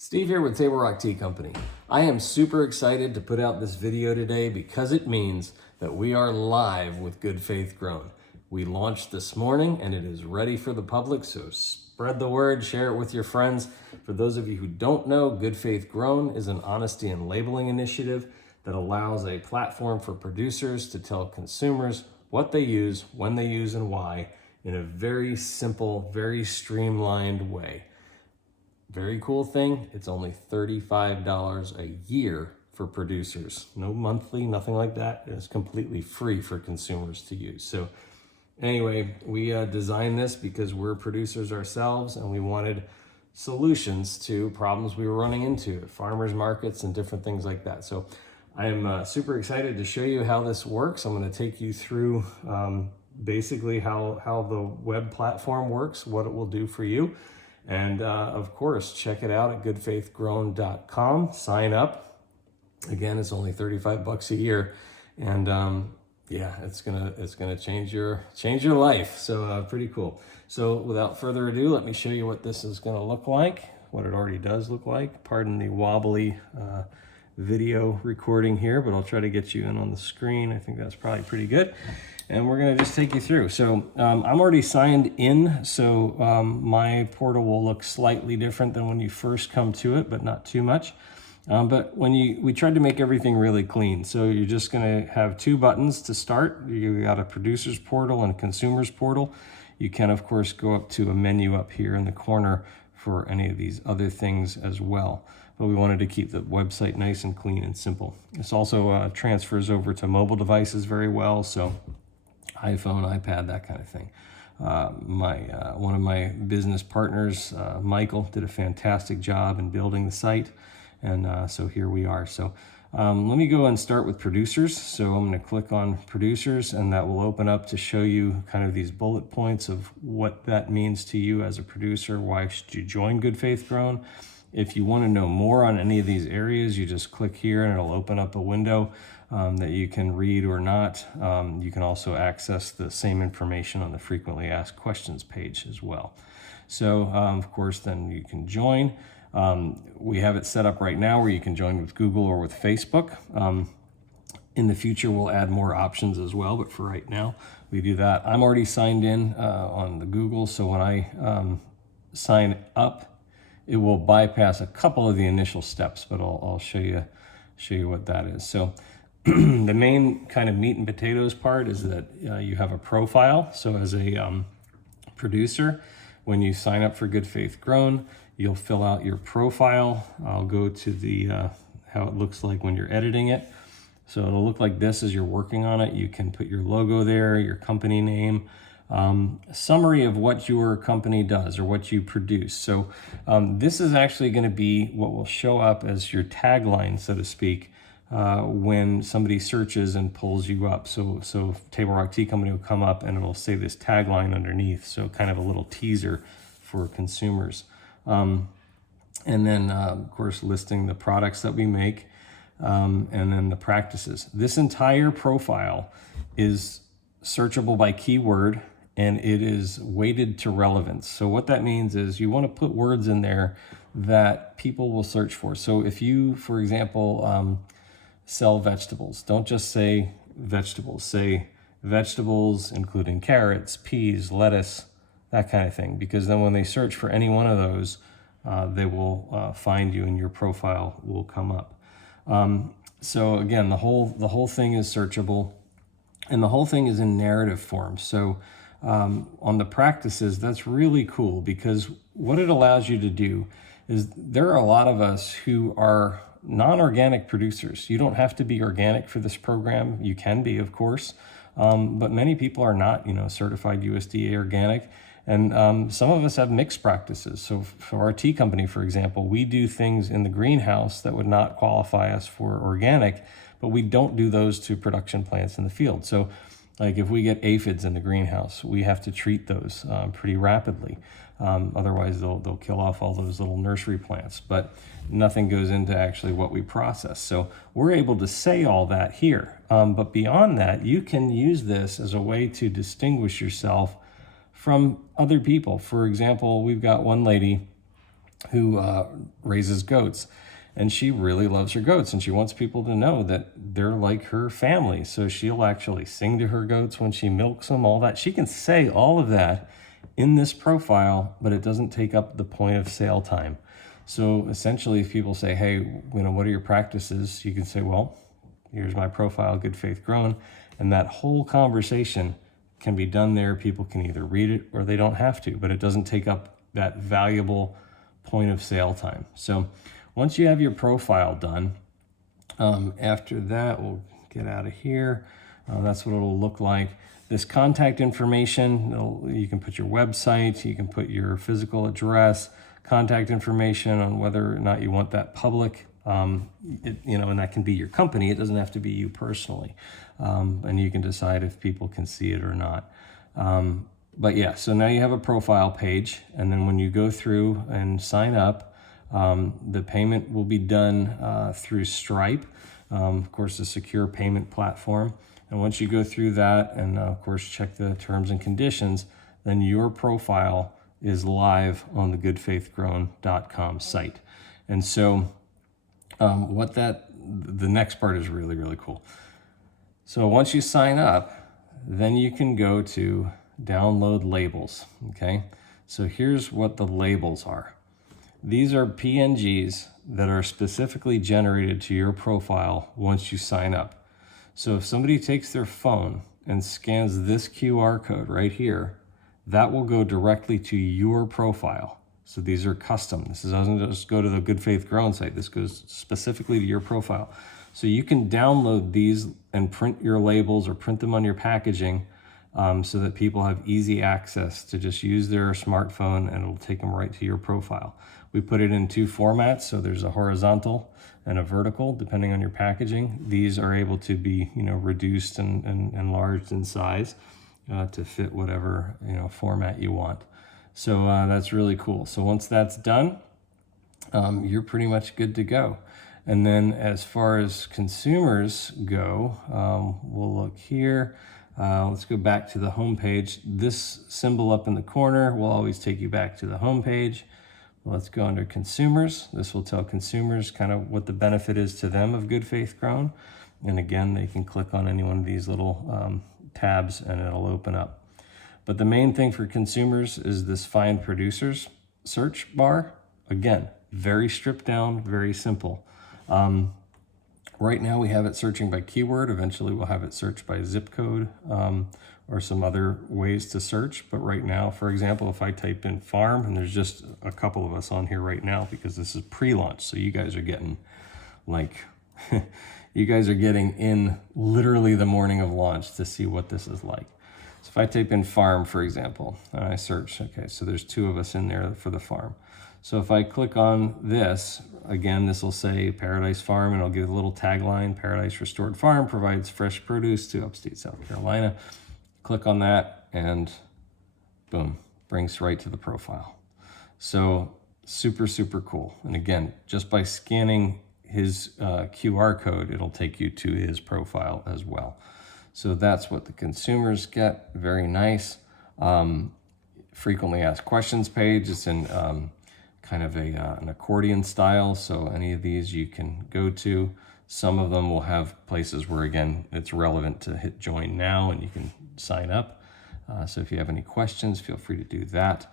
Steve here with Table Rock Tea Company. I am super excited to put out this video today because it means that we are live with Good Faith Grown. We launched this morning and it is ready for the public, so spread the word, share it with your friends. For those of you who don't know, Good Faith Grown is an honesty and labeling initiative that allows a platform for producers to tell consumers what they use, when they use, and why in a very simple, very streamlined way. Very cool thing, it's only $35 a year for producers. No monthly, nothing like that. It's completely free for consumers to use. So anyway, we designed this because we're producers ourselves and we wanted solutions to problems we were running into at farmers markets and different things like that. So I'm super excited to show you how this works. I'm going to take you through basically how the web platform works, what it will do for you. And of course, check it out at goodfaithgrown.com. Sign up. Again, it's only 35 bucks a year, and yeah, it's gonna change your life. So pretty cool. So without further ado, let me show you what this is gonna look like. What it already does look like. Pardon the wobbly video recording here, but I'll try to get you in on the screen. I think that's probably pretty good. And we're gonna just take you through. So I'm already signed in, so my portal will look slightly different than when you first come to it, but not too much. But we tried to make everything really clean. So you're just gonna have two buttons to start. You got a producer's portal and a consumer's portal. You can, of course, go up to a menu up here in the corner for any of these other things as well. But we wanted to keep the website nice and clean and simple. This also transfers over to mobile devices very well. So iPhone, iPad, that kind of thing. One of my business partners, Michael, did a fantastic job in building the site, and so here we are. So let me go and start with producers. So I'm going to click on producers, and that will open up to show you kind of these bullet points of what that means to you as a producer. Why should you join Good Faith Grown? If you want to know more on any of these areas, you just click here and it'll open up a window that you can read or not. You can also access the same information on the frequently asked questions page as well. So of course, then you can join. We have it set up right now where you can join with Google or with Facebook. In the future, we'll add more options as well, but for right now, we do that. I'm already signed in on the Google, so when I sign up, it will bypass a couple of the initial steps, but I'll show you what that is. So the main kind of meat and potatoes part is that you have a profile. So as a producer, when you sign up for Good Faith Grown, you'll fill out your profile. I'll go to the how it looks like when you're editing it. So it'll look like this as you're working on it. You can put your logo there, your company name, a summary of what your company does or what you produce. So this is actually going to be what will show up as your tagline, so to speak, when somebody searches and pulls you up. So Table Rock Tea Company will come up and it'll say this tagline underneath. So kind of a little teaser for consumers. And then of course, listing the products that we make, and then the practices. This entire profile is searchable by keyword, and it is weighted to relevance. So what that means is you want to put words in there that people will search for. So if you, for example, sell vegetables, don't just say vegetables, say vegetables including carrots, peas, lettuce, that kind of thing, because then when they search for any one of those, they will find you and your profile will come up. So again, the whole thing is searchable, and the whole thing is in narrative form. So on the practices, that's really cool, because what it allows you to do is there are a lot of us who are non-organic producers. You don't have to be organic for this program. You can be, of course, but many people are not, certified USDA organic. And some of us have mixed practices. So for our tea company, for example, we do things in the greenhouse that would not qualify us for organic, but we don't do those to production plants in the field. So like if we get aphids in the greenhouse, we have to treat those pretty rapidly. Otherwise, they'll kill off all those little nursery plants, but nothing goes into actually what we process. So we're able to say all that here. But beyond that, you can use this as a way to distinguish yourself from other people. For example, we've got one lady who raises goats. And she really loves her goats, and she wants people to know that they're like her family. So she'll actually sing to her goats when she milks them, all that. She can say all of that in this profile, but it doesn't take up the point of sale time. So essentially, if people say, hey, what are your practices? You can say, well, here's my profile, Good Faith Grown. And that whole conversation can be done there. People can either read it or they don't have to, but it doesn't take up that valuable point of sale time. So once you have your profile done, after that, we'll get out of here. That's what it'll look like. This contact information, you can put your website, you can put your physical address, contact information on whether or not you want that public, and that can be your company. It doesn't have to be you personally. And you can decide if people can see it or not. But yeah, so now you have a profile page, and then when you go through and sign up, the payment will be done through Stripe, of course, a secure payment platform. And once you go through that and, of course, check the terms and conditions, then your profile is live on the goodfaithgrown.com site. And so the next part is really, really cool. So once you sign up, then you can go to download labels, okay? So here's what the labels are. These are PNGs that are specifically generated to your profile once you sign up. So if somebody takes their phone and scans this QR code right here, that will go directly to your profile. So these are custom. This doesn't just go to the Good Faith Grown site. This goes specifically to your profile. So you can download these and print your labels or print them on your packaging so that people have easy access to just use their smartphone, and it'll take them right to your profile. We put it in two formats, so there's a horizontal and a vertical, depending on your packaging. These are able to be, reduced and enlarged in size to fit whatever, format you want. So that's really cool. So once that's done, you're pretty much good to go. And then as far as consumers go, we'll look here. Let's go back to the home page. This symbol up in the corner will always take you back to the home page. Let's go under consumers. This will tell consumers kind of what the benefit is to them of Good Faith Grown. And again, they can click on any one of these little tabs and it'll open up. But the main thing for consumers is this Find Producers search bar. Again, very stripped down, very simple. Right now we have it searching by keyword. Eventually we'll have it searched by zip code or some other ways to search. But right now, for example, if I type in farm, and there's just a couple of us on here right now because this is pre-launch. So you guys are getting you guys are getting in literally the morning of launch to see what this is like. So if I type in farm, for example, and I search, okay, so there's two of us in there for the farm. So if I click on this, again, this will say Paradise Farm, and I'll give a little tagline: Paradise Restored Farm provides fresh produce to upstate South Carolina. Click on that and boom, brings right to the profile. So super, super cool. And again, just by scanning his QR code, it'll take you to his profile as well. So that's what the consumers get. Very nice. Frequently asked questions page. It's in kind of an accordion style. So any of these you can go to. Some of them will have places where, again, it's relevant to hit join now and you can sign up. So if you have any questions, feel free to do that.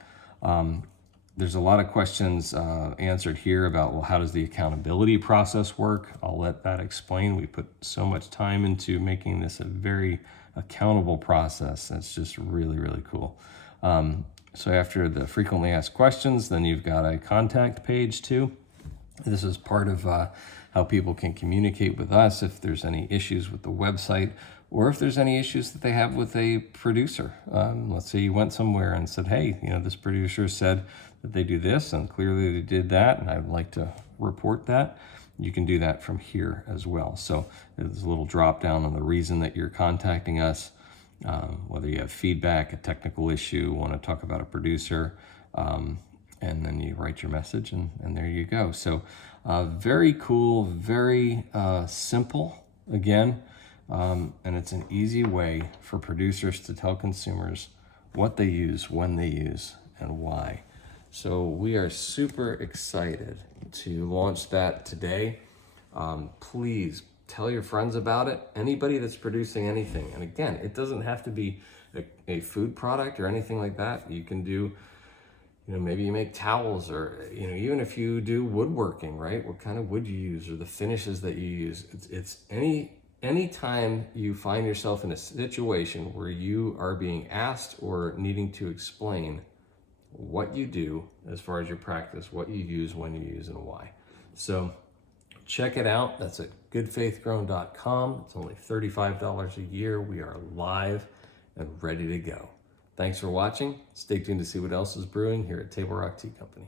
There's a lot of questions answered here about, well, how does the accountability process work? I'll let that explain. We put so much time into making this a very accountable process. It's just really, really cool. So after the frequently asked questions, then you've got a contact page too. This is part of how people can communicate with us if there's any issues with the website, or if there's any issues that they have with a producer. Let's say you went somewhere and said, hey, this producer said that they do this, and clearly they did that, and I'd like to report that. You can do that from here as well. So there's a little drop down on the reason that you're contacting us, whether you have feedback, a technical issue, want to talk about a producer, and then you write your message, and there you go. So very cool, very simple, again, and it's an easy way for producers to tell consumers what they use, when they use, and why. So we are super excited to launch that today. Please tell your friends about it. Anybody that's producing anything. And again, it doesn't have to be a food product or anything like that. You can do, maybe you make towels, or, even if you do woodworking, right? What kind of wood you use or the finishes that you use. It's any time you find yourself in a situation where you are being asked or needing to explain what you do as far as your practice, what you use, when you use, and why. So check it out. That's at goodfaithgrown.com. It's only $35 a year. We are live and ready to go. Thanks for watching. Stay tuned to see what else is brewing here at Table Rock Tea Company.